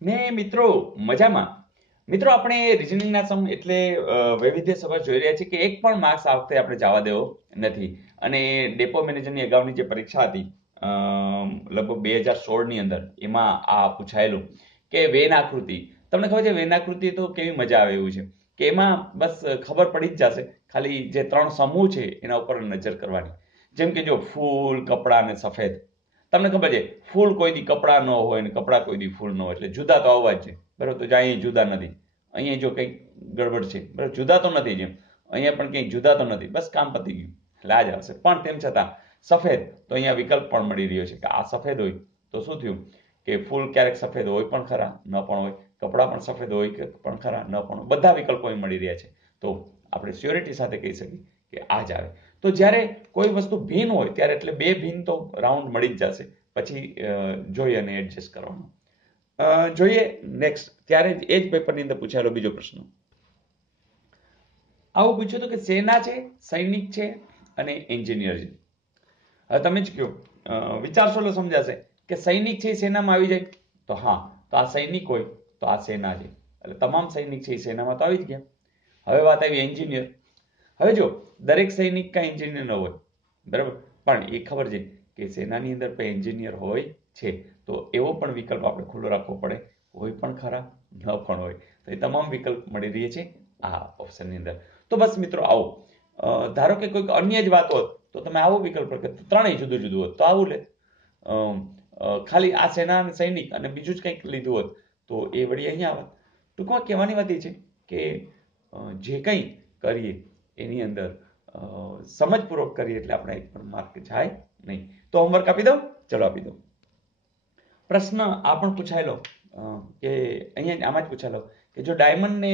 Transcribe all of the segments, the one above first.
ને મિત્રો મજામાં. મિત્રો આપણે રિઝનિંગના સમ એટલે વૈવિધ્ય સભા જોઈ રહ્યા છીએ કે એક પણ માર્ક્સ આ વખતે આપણે જવા દેવો નથી. અને ડેપો મેનેજરની અગાઉની જે પરીક્ષા હતી લગભગ 2016 ની અંદર એમાં આ પૂછાયેલું કે વેન આકૃતિ. તમને ખબર છે વેન આકૃતિ તો કેવી મજા આવે એવું છે કે એમાં બસ ખબર પડી જ જશે, ખાલી જે 3 સમૂહ છે એના ઉપર નજર કરવાની. જેમ કે જો ફૂલ, કપડા અને સફેદ. તમને ખબર છે ફૂલ કોઈ દી કપડા ન હોય ને કપડા કોઈ દી ફૂલ ન હોય, એટલે જુદા તો આવવા જ છે. બરાબર, તો અહીંયા જુદા નથી, અહીંયા જો કંઈક ગડબડ છે, બરાબર, જુદા તો નથી, જેમ અહીંયા પણ કંઈક જુદા તો નથી, બસ કામ પતી ગયું, એટલે આ જ આવશે. પણ તેમ છતાં સફેદ, તો અહીંયા વિકલ્પ પણ મળી રહ્યો છે કે આ સફેદ હોય તો શું થયું કે ફૂલ ક્યારેક સફેદ હોય પણ ખરા, ન પણ હોય, કપડા પણ સફેદ હોય કે પણ ખરા, ન પણ હોય, બધા વિકલ્પો અહીં મળી રહ્યા છે. તો આપણે શ્યોરિટી સાથે કહી શકીએ કે આ જ આવે. તો જ્યારે કોઈ વસ્તુ ભિન્ન હોય ત્યારે એટલે બે ભિન્ન તો રાઉન્ડ મળી જ જશે, પછી જોઈ અને એડજસ્ટ કરવાનું. જોઈએ નેક્સ્ટ. ત્યારે જ એ જ પેપરની અંદર પૂછાયેલો બીજો પ્રશ્ન આવું પૂછ્યું હતું કે સેના છે, સૈનિક છે અને એન્જિનિયર છે. હવે તમે જ કહો, વિચારશો એટલે સમજાશે કે સૈનિક છે એ સેનામાં આવી જાય તો હા, તો આ સૈનિક હોય તો આ સેના છે, એટલે તમામ સૈનિક છે એ સેનામાં તો આવી જ ગયા. હવે વાત આવી એન્જિનિયર. હવે જો દરેક સૈનિક કાંઈ એન્જિનિયર ન હોય, બરાબર, પણ એ ખબર છે કે સેનાની અંદર પણ એન્જિનિયર હોય છે, તો એવો પણ વિકલ્પ આપણે ખુલ્લો રાખવો પડે, હોય પણ ખરા, ન પણ હોય, તો એ તમામ વિકલ્પ મળી રહી છે આ ઓપ્શનની અંદર. તો બસ મિત્રો આવો. ધારો કે કોઈક અન્ય જ વાત હોત તો તમે આવો વિકલ્પ કે ત્રણેય જુદું જુદું હોત તો આવું લે. ખાલી આ સેના અને સૈનિક અને બીજું જ કંઈક લીધું હોત તો એ વળી અહીંયા આવત. ટૂંકમાં કહેવાની વાત એ છે કે જે કંઈ કરીએ એની અંદર સમજપૂર્વક કરીએ એટલે આપણે એક પણ માર્ક જાય નહીં. તો હોમવર્ક આપી દઉં, ચલો આપી દઉં. પ્રશ્ન આ પણ પૂછાયેલો કે અહીંયા આમાં જ પૂછાયેલો કે જો ડાયમંડને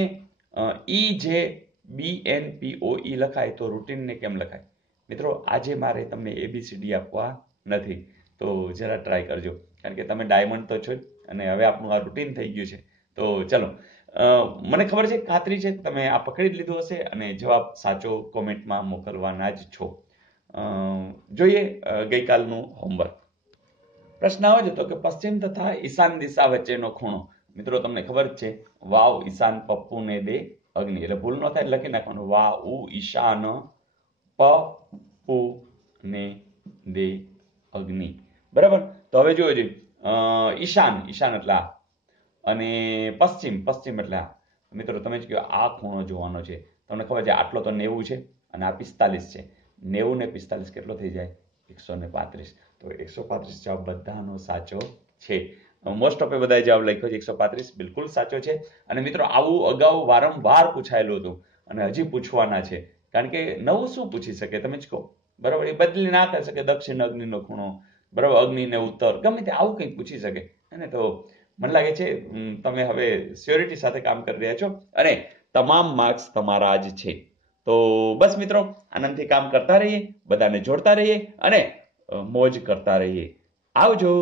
EJBNPOE લખાય તો રૂટીનને કેમ લખાય? મિત્રો આજે મારે તમને ABCD આપવા નથી, તો જરા ટ્રાય કરજો, કારણ કે તમે ડાયમંડ તો છો જ અને હવે આપણું આ રૂટીન થઈ ગયું છે. તો ચલો, મને ખબર છે, ખાતરી છે તમે આ પકડી જ લીધું હશે અને જવાબ સાચો કોમેન્ટમાં મોકલવાના જ છો. જોઈએ ગઈકાલનું હોમવર્ક. પ્રશ્ન આવે છે તો કે પશ્ચિમ તથા ઈશાન દિશા વચ્ચેનો ખૂણો. મિત્રો તમને ખબર જ છે, વાવ ઈશાન પપ્પુ ને દે અગ્નિ, એટલે ભૂલ ન થાય લખી નાખવાનું વાવ ઈશાન પપ્પુ ને દે અગ્નિ. બરાબર, તો હવે જોયો છે ઈશાન, ઈશાન એટલે આ, અને પશ્ચિમ, પશ્ચિમ એટલે આ. મિત્રો તમે જ કહો આ ખૂણો જોવાનો છે. તમને ખબર છે આટલો તો 90 છે અને આ 45 છે. 90 ને 45 કેટલો થઈ જાય? 135. તો 135 જવાબ બધાનો સાચો છે. મોસ્ટ ઓફ બધાએ જવાબ લખ્યો છે 135, બિલકુલ સાચો છે. અને મિત્રો આવું અગાઉ વારંવાર પૂછાયેલું હતું અને હજી પૂછવાના છે, કારણ કે નવું શું પૂછી શકે તમે જ કહો. બરાબર, એ બદલી ના કરી શકે, દક્ષિણ અગ્નિનો ખૂણો, બરાબર, અગ્નિને ઉત્તર, ગમે તે આવું કંઈક પૂછી શકે. અને તો મને લાગે છે તમે હવે શ્યોરિટી સાથે કામ કરી રહ્યા છો અને તમામ માર્ક્સ તમારા જ છે. તો બસ મિત્રો, આનંદથી કામ કરતા રહીએ, બધાને જોડતા રહીએ અને મોજ કરતા રહીએ. આવજો.